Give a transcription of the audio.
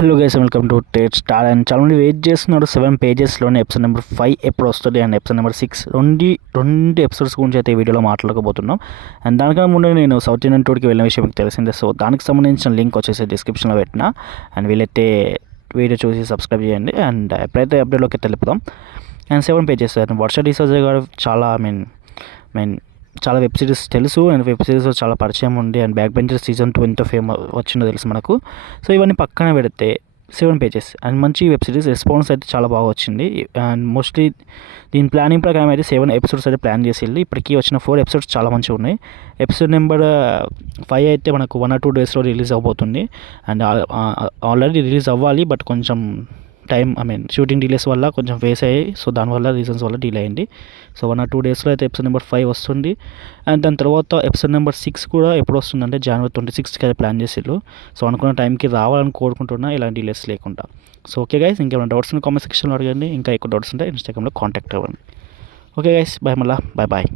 Hello guys, welcome to Tate star. And చాలామంది wait చేస్తున్నారు 7 పేజెస్లోనే episode number 5 ఎప్పుడు వస్తుంది అండ్ ఎపిసోడ్ నెంబర్ 6 రెండు ఎపిసోడ్స్ గురించి అయితే ఈ వీడియోలో మాట్లాడకపోతున్నాం. అండ్ దానికన్నా ముందు నేను సౌత్ ఇండియన్ టూర్కి వెళ్ళిన విషయం మీకు తెలిసిందే. సో దానికి సంబంధించిన లింక్ వచ్చేసి డిస్క్రిప్షన్లో పెట్టిన. అండ్ వీళ్ళైతే వీడియో చూసి సబ్స్క్రైబ్ చేయండి. అండ్ ఎప్పుడైతే అప్డేట్లోకి తెలుపుదాం. అండ్ 7 పేజెస్ వర్ష డిసోజా గారు చాలా మెయిన్ చాలా వెబ్ సిరీస్ తెలుసు. అండ్ వెబ్ సిరీస్ చాలా పరిచయం ఉంది. అండ్ బ్యాక్ బెంచర్స్ సీజన్ 2 ఎంత వచ్చిందో తెలుసు మనకు. సో ఇవన్నీ పక్కన పెడితే 7 పేజెస్ అండ్ మంచి వెబ్ సిరీస్ రెస్పాన్స్ అయితే చాలా బాగా వచ్చింది. అండ్ మోస్ట్లీ దీని ప్లానింగ్ ప్రకారం అయితే 7 ఎపిసోడ్స్ అయితే ప్లాన్ చేసి ఇప్పటికీ వచ్చిన 4 ఎపిసోడ్స్ చాలా మంచిగా ఉన్నాయి. ఎపిసోడ్ నెంబర్ 5 అయితే మనకు 1 or 2 డేస్లో రిలీజ్ అవబోతుంది. అండ్ ఆల్రెడీ రిలీజ్ అవ్వాలి, బట్ కొంచెం షూటింగ్ డిలేస్ వల్ల కొంచెం ఫేస్ అయ్యాయి. సో దానివల్ల రీజన్స్ వల్ల డిలే అయింది. సో 1 or 2 డేస్లో అయితే ఎపిసోడ్ నెంబర్ 5 వస్తుంది. అండ్ దాని తర్వాత ఎపిసోడ్ నెంబర్ 6 కూడా ఎప్పుడు వస్తుందంటే January 26th అయితే ప్లాన్ చేసిళ్ళు. సో అనుకున్న టైంకి రావాలని కోరుకుంటున్నా, ఇలాంటి డిలేస్ లేకుండా. సో ఓకే గైస్, ఇంకేమైనా డౌట్స్ కామెంట్ సెక్షన్లో అడగండి. ఇంకా ఎక్కువ డౌట్స్ ఉంటే ఇన్స్టాగ్రామ్లో కాంటాక్ట్ అవ్వండి. ఓకే గైస్, బాయ్, మళ్ళీ బాయ్.